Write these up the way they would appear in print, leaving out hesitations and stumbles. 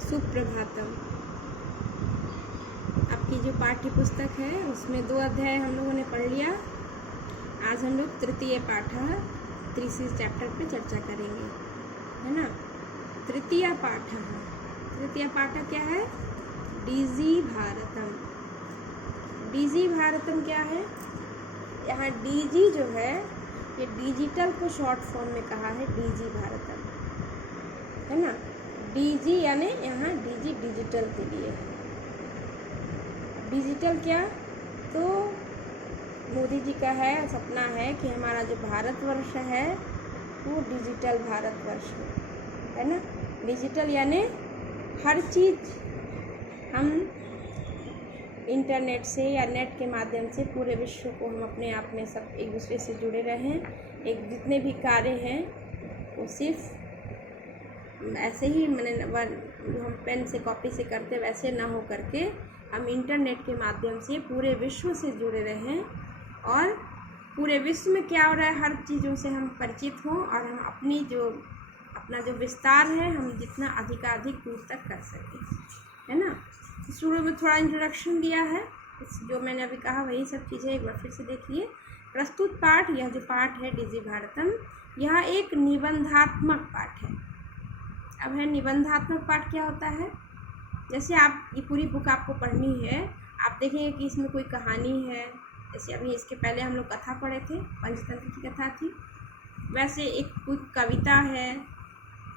सुप्रभातम। आपकी जो पाठ्य पुस्तक है उसमें 2 अध्याय हम लोगों ने पढ़ लिया। आज हम लोग तृतीय पाठ तीसरे चैप्टर पे चर्चा करेंगे, है ना। तृतीय पाठ क्या है? डीजी भारतम। डीजी भारतम क्या है? यहाँ डीजी जो है ये डिजिटल को शॉर्ट फॉर्म में कहा है, डीजी भारतम, है ना। डीजी यानी यहाँ डीजी डिजिटल के लिए। डिजिटल क्या? तो मोदी जी का है सपना है कि हमारा जो भारतवर्ष है वो डिजिटल भारतवर्ष है ना। डिजिटल यानी हर चीज़ हम इंटरनेट से या नेट के माध्यम से पूरे विश्व को हम अपने आप में सब एक दूसरे से जुड़े रहें। एक जितने भी कार्य हैं वो सिर्फ ऐसे ही हम पेन से कॉपी से करते वैसे ना हो करके हम इंटरनेट के माध्यम से पूरे विश्व से जुड़े रहें और पूरे विश्व में क्या हो रहा है हर चीज़ों से हम परिचित हों और हम अपना जो विस्तार है हम जितना अधिकाधिक दूर तक कर सकें, है ना। शुरू में थोड़ा इंट्रोडक्शन दिया है, जो मैंने अभी कहा वही सब चीज़ें एक बार फिर से देखिए। प्रस्तुत पाठ, यह जो पाठ है डीजी भारतम, यह एक निबंधात्मक पाठ है। अब है निबंधात्मक पाठ क्या होता है? जैसे आप ये पूरी बुक आपको पढ़नी है, आप देखेंगे कि इसमें कोई कहानी है। जैसे अभी इसके पहले हम लोग कथा पढ़े थे, पंचतंत्र की कथा थी, वैसे एक कुछ कविता है,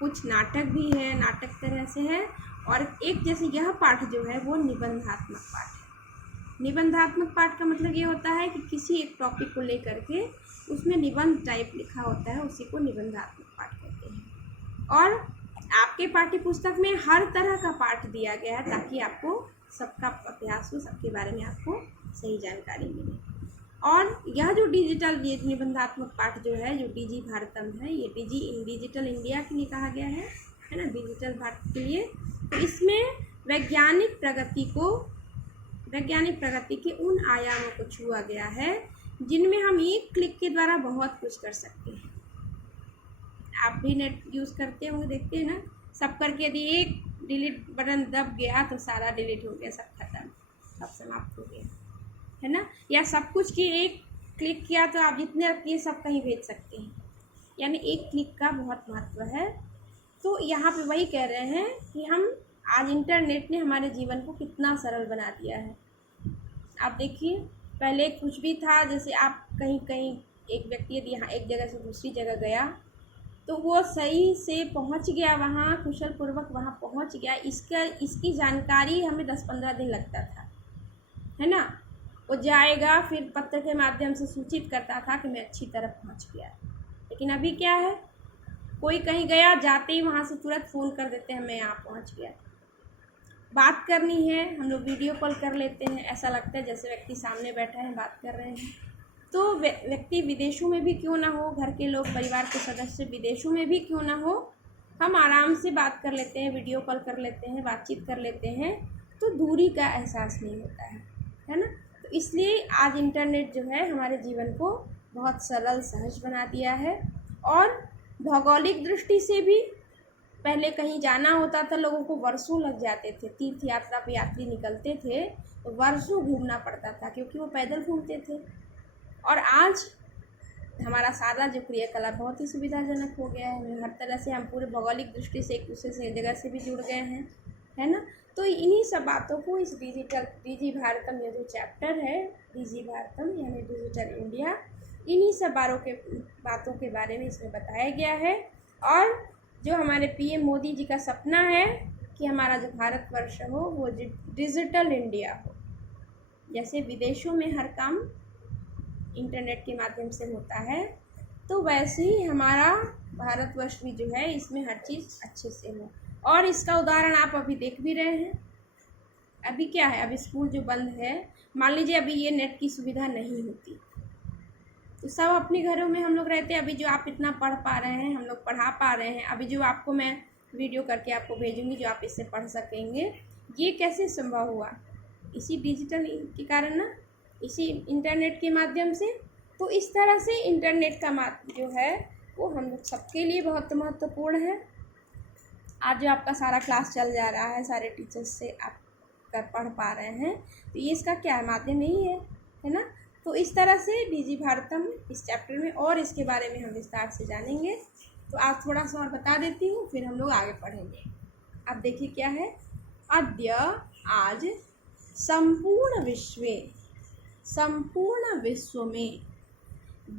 कुछ नाटक भी है, नाटक तरह से है, और एक जैसे यह पाठ जो है वो निबंधात्मक पाठ है। निबंधात्मक पाठ का मतलब ये होता है कि किसी एक टॉपिक को लेकर के उसमें निबंध टाइप लिखा होता है, उसी को निबंधात्मक पाठ कहते हैं। और आपके पाठ्य पुस्तक में हर तरह का पाठ दिया गया है ताकि आपको सबका अभ्यास हो, सबके बारे में आपको सही जानकारी मिले। और यह जो डिजिटल निबंधात्मक पाठ जो है, जो डीजी भारतम है, ये डिजिटल इंडिया के लिए कहा गया है ना, डिजिटल भारत के लिए। तो इसमें वैज्ञानिक प्रगति के उन आयामों को छुआ गया है जिनमें हम एक क्लिक के द्वारा बहुत कुछ कर सकते हैं। आप भी नेट यूज़ करते होंगे, देखते हैं ना, सब करके यदि एक डिलीट बटन दब गया तो सारा डिलीट हो गया, सब खत्म, सब समाप्त हो गया, है ना। या सब कुछ की एक क्लिक किया तो आप जितने किए सब कहीं भेज सकते हैं, यानी एक क्लिक का बहुत महत्व है। तो यहाँ पे वही कह रहे हैं कि हम आज इंटरनेट ने हमारे जीवन को कितना सरल बना दिया है। आप देखिए, पहले कुछ भी था, जैसे आप कहीं एक व्यक्ति यदि यहाँ एक जगह से दूसरी जगह गया तो वो सही से पहुँच गया, वहाँ कुशल पूर्वक वहाँ पहुँच गया, इसकी जानकारी हमें 10-15 दिन लगता था, है ना। वो जाएगा फिर पत्र के माध्यम से सूचित करता था कि मैं अच्छी तरह पहुँच गया। लेकिन अभी क्या है, कोई कहीं गया, जाते ही वहाँ से तुरंत फ़ोन कर देते हैं, मैं यहाँ पहुँच गया। बात करनी है, हम लोग वीडियो कॉल कर लेते हैं, ऐसा लगता है जैसे व्यक्ति सामने बैठा है, बात कर रहे हैं। तो व्यक्ति विदेशों में भी क्यों ना हो, घर के लोग, परिवार के सदस्य विदेशों में भी क्यों ना हो, हम आराम से बात कर लेते हैं, वीडियो कॉल कर लेते हैं, बातचीत कर लेते हैं, तो दूरी का एहसास नहीं होता है ना। तो इसलिए आज इंटरनेट जो है हमारे जीवन को बहुत सरल, सहज बना दिया है। और भौगोलिक दृष्टि से भी पहले कहीं जाना होता था, लोगों को वर्षों लग जाते थे। तीर्थ यात्रा पे यात्री निकलते थे तो वर्षों घूमना पड़ता था, क्योंकि वो पैदल घूमते थे। और आज हमारा सारा जो क्रियाकलाप बहुत ही सुविधाजनक हो गया है। हर तरह से हम पूरे भौगोलिक दृष्टि से एक दूसरे से जगह से भी जुड़ गए हैं, है ना। तो इन्हीं सब बातों को इस डीजी भारतम, ये जो चैप्टर है डीजी भारतम यानी डिजिटल इंडिया, इन्हीं सब बातों के बारे में इसमें बताया गया है। और जो हमारे पीएम मोदी जी का सपना है कि हमारा जो भारतवर्ष हो वो डिजिटल इंडिया हो। जैसे विदेशों में हर काम इंटरनेट के माध्यम से होता है, तो वैसे ही हमारा भारतवर्ष भी जो है इसमें हर चीज़ अच्छे से हो। और इसका उदाहरण आप अभी देख भी रहे हैं। अभी क्या है, अभी स्कूल जो बंद है, मान लीजिए अभी ये नेट की सुविधा नहीं होती तो सब अपने घरों में हम लोग रहते हैं। अभी जो आप इतना पढ़ पा रहे हैं, हम लोग पढ़ा पा रहे हैं, अभी जो आपको मैं वीडियो करके आपको भेजूंगी जो आप इससे पढ़ सकेंगे, ये कैसे संभव हुआ? इसी डिजिटल के कारण ना, इसी इंटरनेट के माध्यम से। तो इस तरह से इंटरनेट का जो है वो हम लोग सबके लिए बहुत महत्वपूर्ण है। आज जो आपका सारा क्लास चल जा रहा है, सारे टीचर्स से आप कर पढ़ पा रहे हैं, तो ये इसका क्या माध्यम नहीं है ना। तो इस तरह से डीजी भारतम इस चैप्टर में और इसके बारे में हम विस्तार से जानेंगे। तो आज थोड़ा सा और बता देती हूँ, फिर हम लोग आगे पढ़ेंगे। अब देखिए क्या है, अद्य आज संपूर्ण विश्व में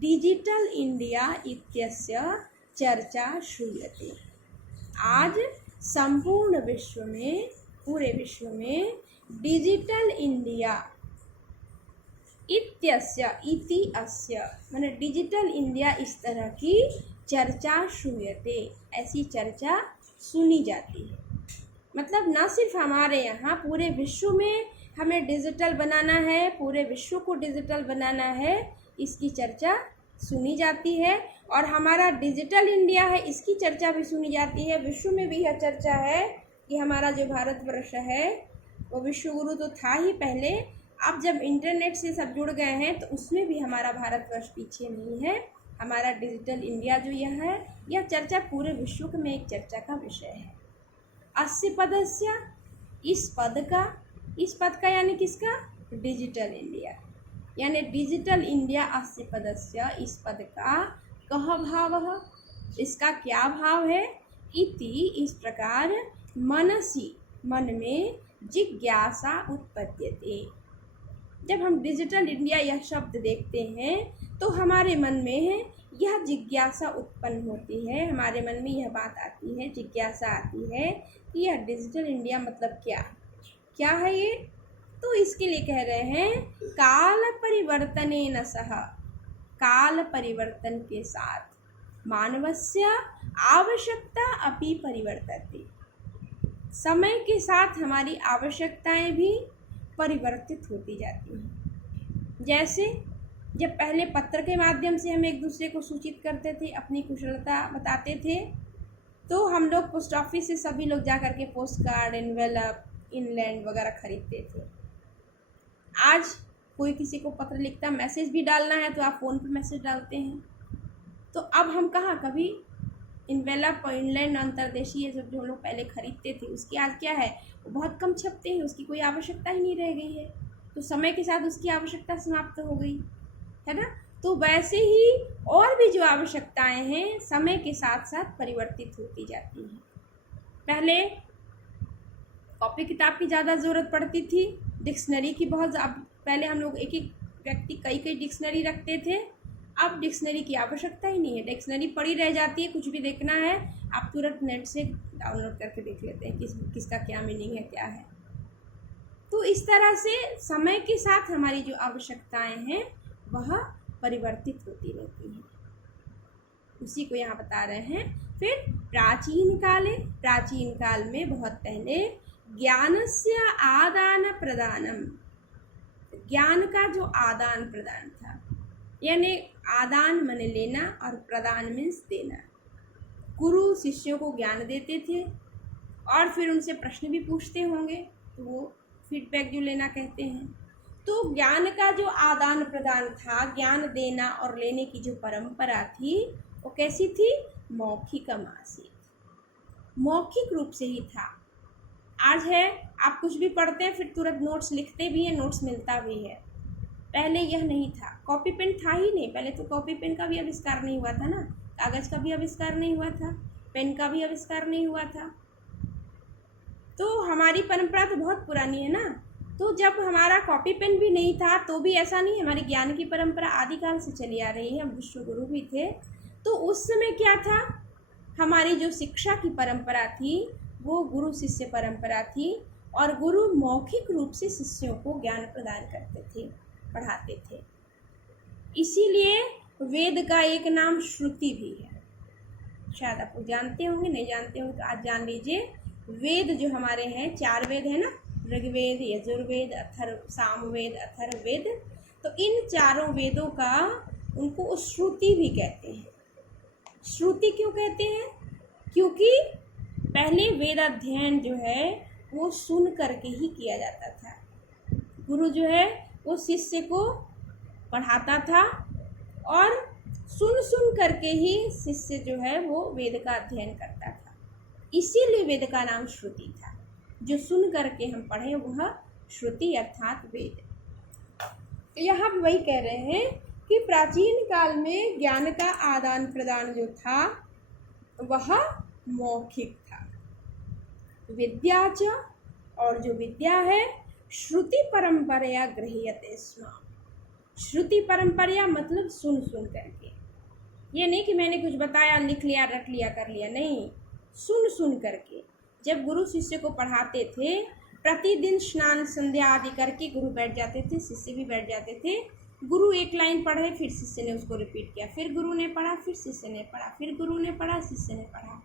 डिजिटल इंडिया इत्यस्य चर्चा श्रूयते। आज संपूर्ण विश्व में, पूरे विश्व में डिजिटल इंडिया इत्यस्य इति अस्य माने डिजिटल इंडिया इस तरह की चर्चा श्रूयते, ऐसी चर्चा सुनी जाती है। मतलब न सिर्फ हमारे यहाँ, पूरे विश्व में हमें डिजिटल बनाना है, पूरे विश्व को डिजिटल बनाना है, इसकी चर्चा सुनी जाती है। और हमारा डिजिटल इंडिया है, इसकी चर्चा भी सुनी जाती है। विश्व में भी यह चर्चा है कि हमारा जो भारतवर्ष है वो विश्व गुरु तो था ही पहले, अब जब इंटरनेट से सब जुड़ गए हैं तो उसमें भी हमारा भारतवर्ष पीछे नहीं है। हमारा डिजिटल इंडिया जो यह है, यह चर्चा पूरे विश्व में एक चर्चा का विषय है। अस्य पदस्य, इस पद का यानी किसका, डिजिटल इंडिया, यानी डिजिटल इंडिया अस्य पदस्य, इस पद का कह भावः, इसका क्या भाव है, इति इस प्रकार, मनसि मन में जिज्ञासा उत्पद्यते। जब हम डिजिटल इंडिया यह शब्द देखते हैं तो हमारे मन में यह जिज्ञासा उत्पन्न होती है, हमारे मन में यह बात आती है, जिज्ञासा आती है कि यह डिजिटल इंडिया मतलब क्या है ये। तो इसके लिए कह रहे हैं, काल परिवर्तनेन सह, काल परिवर्तन के साथ मानवस्य आवश्यकता अपि परिवर्तते, समय के साथ हमारी आवश्यकताएं भी परिवर्तित होती जाती हैं। जैसे जब पहले पत्र के माध्यम से हम एक दूसरे को सूचित करते थे, अपनी कुशलता बताते थे, तो हम लोग पोस्ट ऑफिस से सभी लोग जा कर के पोस्ट कार्ड, एनवेलप, इनलैंड वगैरह खरीदते थे। आज कोई किसी को पत्र लिखता, मैसेज भी डालना है तो आप फ़ोन पे मैसेज डालते हैं। तो अब हम कहाँ, कभी इनवेलप और इनलैंड अंतर्देशीय सब जो लोग पहले खरीदते थे, उसकी आज क्या है, वो बहुत कम छपते हैं, उसकी कोई आवश्यकता ही नहीं रह गई है। तो समय के साथ उसकी आवश्यकता समाप्त हो गई है ना। तो वैसे ही और भी जो आवश्यकताएं हैं समय के साथ साथ परिवर्तित होती जाती हैं। पहले कॉपी किताब की ज़्यादा ज़रूरत पड़ती थी, डिक्शनरी की बहुत, पहले हम लोग एक एक व्यक्ति कई डिक्शनरी रखते थे, अब डिक्शनरी की आवश्यकता ही नहीं है। डिक्शनरी पड़ी रह जाती है, कुछ भी देखना है आप तुरंत नेट से डाउनलोड करके देख लेते हैं किसका क्या मीनिंग है, क्या है। तो इस तरह से समय के साथ हमारी जो आवश्यकताएं हैं वह परिवर्तित होती रहती हैं, उसी को यहाँ बता रहे हैं। फिर प्राचीन काल में बहुत पहले ज्ञानस्य आदान प्रदानम, ज्ञान का जो आदान प्रदान था, यानी आदान माने लेना और प्रदान मीन्स देना। गुरु शिष्यों को ज्ञान देते थे और फिर उनसे प्रश्न भी पूछते होंगे, तो वो फीडबैक जो लेना कहते हैं। तो ज्ञान का जो आदान प्रदान था, ज्ञान देना और लेने की जो परंपरा थी, वो कैसी थी, मौखिकमासीत्, मौखिक रूप से ही था। आज है आप कुछ भी पढ़ते हैं फिर तुरंत नोट्स लिखते भी हैं, नोट्स मिलता भी है। पहले यह नहीं था, कॉपी पेन था ही नहीं। पहले तो कॉपी पेन का भी आविष्कार नहीं हुआ था ना, कागज़ का भी आविष्कार नहीं हुआ था, पेन का भी आविष्कार नहीं हुआ था। तो हमारी परंपरा तो बहुत पुरानी है ना। तो जब हमारा कॉपी पेन भी नहीं था तो भी ऐसा नहीं, हमारी ज्ञान की परंपरा आदिकाल से चली आ रही है, हम विश्व गुरु भी थे। तो उस समय क्या था, हमारी जो शिक्षा की परंपरा थी वो गुरु शिष्य परंपरा थी, और गुरु मौखिक रूप से शिष्यों को ज्ञान प्रदान करते थे, पढ़ाते थे। इसीलिए वेद का एक नाम श्रुति भी है, शायद आप जानते होंगे, नहीं जानते होंगे तो आज जान लीजिए। वेद जो हमारे हैं, 4 वेद है ना, ऋग्वेद, यजुर्वेद, सामवेद, अथर्ववेद। तो इन चारों वेदों का उनको श्रुति भी कहते हैं। श्रुति क्यों कहते हैं, क्योंकि पहले वेद अध्ययन जो है वो सुन करके ही किया जाता था। गुरु जो है वो शिष्य को पढ़ाता था और सुन करके ही शिष्य जो है वो वेद का अध्ययन करता था। इसीलिए वेद का नाम श्रुति था। जो सुन करके हम पढ़े वह श्रुति अर्थात वेद। तो यहाँ भी वही कह रहे हैं कि प्राचीन काल में ज्ञान का आदान प्रदान जो था वह मौखिक था। विद्या च, और जो विद्या है श्रुति परंपरया गृह्यते स्म। श्रुति परंपरा मतलब सुन सुन करके, ये नहीं कि मैंने कुछ बताया लिख लिया रट लिया कर लिया, नहीं, सुन सुन करके। जब गुरु शिष्य को पढ़ाते थे प्रतिदिन स्नान संध्या आदि करके गुरु बैठ जाते थे, शिष्य भी बैठ जाते थे। गुरु एक लाइन पढ़े फिर शिष्य ने उसको रिपीट किया, फिर गुरु ने पढ़ा फिर शिष्य ने पढ़ा, फिर गुरु ने पढ़ा शिष्य ने पढ़ा।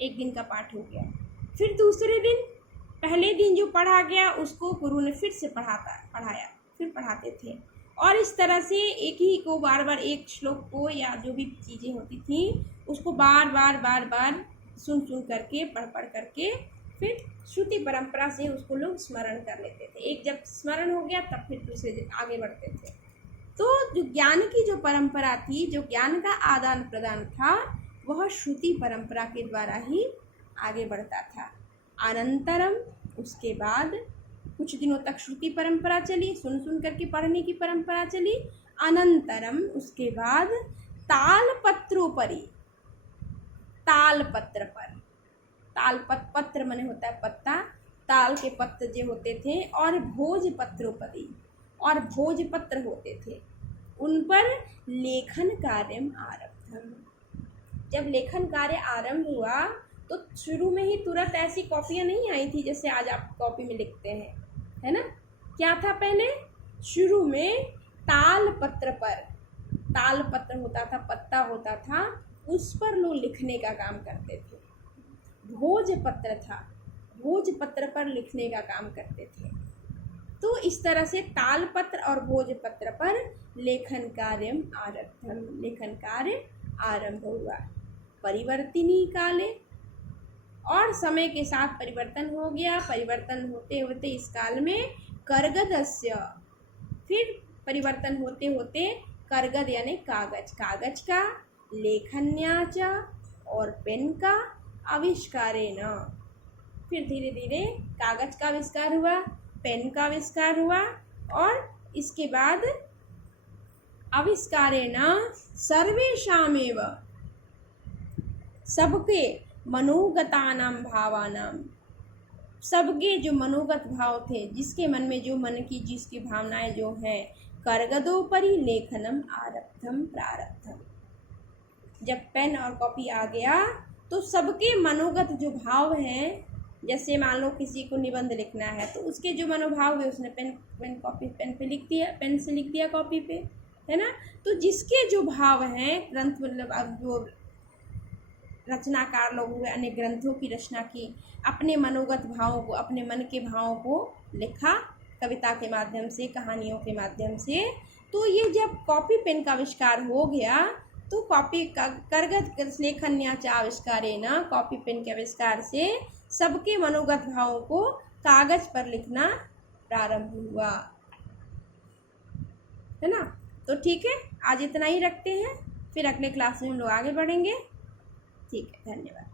एक दिन का पाठ हो गया। फिर दूसरे दिन पहले दिन जो पढ़ा गया उसको गुरु ने फिर से पढ़ाया, फिर पढ़ाते थे। और इस तरह से एक ही को बार बार, एक श्लोक को या जो भी चीज़ें होती थी उसको बार बार सुन सुन करके पढ़ करके फिर श्रुति परंपरा से उसको लोग स्मरण कर लेते थे। एक जब स्मरण हो गया तब फिर दूसरे दिन आगे बढ़ते थे। तो जो ज्ञान की जो परंपरा थी, जो ज्ञान का आदान प्रदान था, वह श्रुति परंपरा के द्वारा ही आगे बढ़ता था। अनंतरम, उसके बाद कुछ दिनों तक श्रुति परंपरा चली, सुन सुन करके पढ़ने की परंपरा चली। अनंतरम, उसके बाद तालपत्रोपरि, तालपत्र पर, पत्र माने होता है पत्ता, ताल के पत्र जो होते थे, और भोजपत्रोपरि, और भोजपत्र होते थे, उन पर लेखन कार्यम आरब्धम। जब लेखन कार्य आरंभ हुआ तो शुरू में ही तुरंत ऐसी कॉपियाँ नहीं आई थी जैसे आज आप कॉपी में लिखते हैं, है ना। क्या था पहले? शुरू में ताल पत्र पर, ताल पत्र होता था, पत्ता होता था, उस पर लोग लिखने का काम करते थे। भोजपत्र था, भोजपत्र पर लिखने का काम करते थे। तो इस तरह से तालपत्र और भोजपत्र पर लेखन कार्यम आरब्धम, लेखन कार्य आरंभ हुआ। परिवर्तिनी काले, और समय के साथ परिवर्तन हो गया। परिवर्तन होते होते इस काल में करगदस्य, फिर परिवर्तन होते होते करगद यानी कागज, कागज का, लेखन्याच और पेन का आविष्कारेण, फिर धीरे धीरे कागज का आविष्कार हुआ, पेन का आविष्कार हुआ, और इसके बाद आविष्कारेण सर्वेषामेव, सबके मनोगतानां भावानां, सबके जो मनोगत भाव थे, जिसके मन में जो मन की जिसकी भावनाएं जो हैं, करगदोपरि लेखनम आरब्धम प्रारब्धम। जब पेन और कॉपी आ गया तो सबके मनोगत जो भाव हैं, जैसे मान लो किसी को निबंध लिखना है तो उसके जो मनोभाव है उसने पेन पे लिख दिया, पेन से लिख दिया कॉपी पे, है ना। तो जिसके जो भाव हैं, ग्रंथ मतलब अब जो रचनाकार लोग हुए, अन्य ग्रंथों की रचना की, अपने मनोगत भावों को, अपने मन के भावों को लिखा कविता के माध्यम से, कहानियों के माध्यम से। तो ये जब कॉपी पेन का आविष्कार हो गया तो कॉपी का करगद लेखन्याच आविष्कारेण, कॉपी पेन के आविष्कार से सबके मनोगत भावों को कागज पर लिखना प्रारंभ हुआ, है ना। तो ठीक है, आज इतना ही रखते हैं, फिर अगले क्लास में हम लोग आगे बढ़ेंगे। ठीक है, धन्यवाद।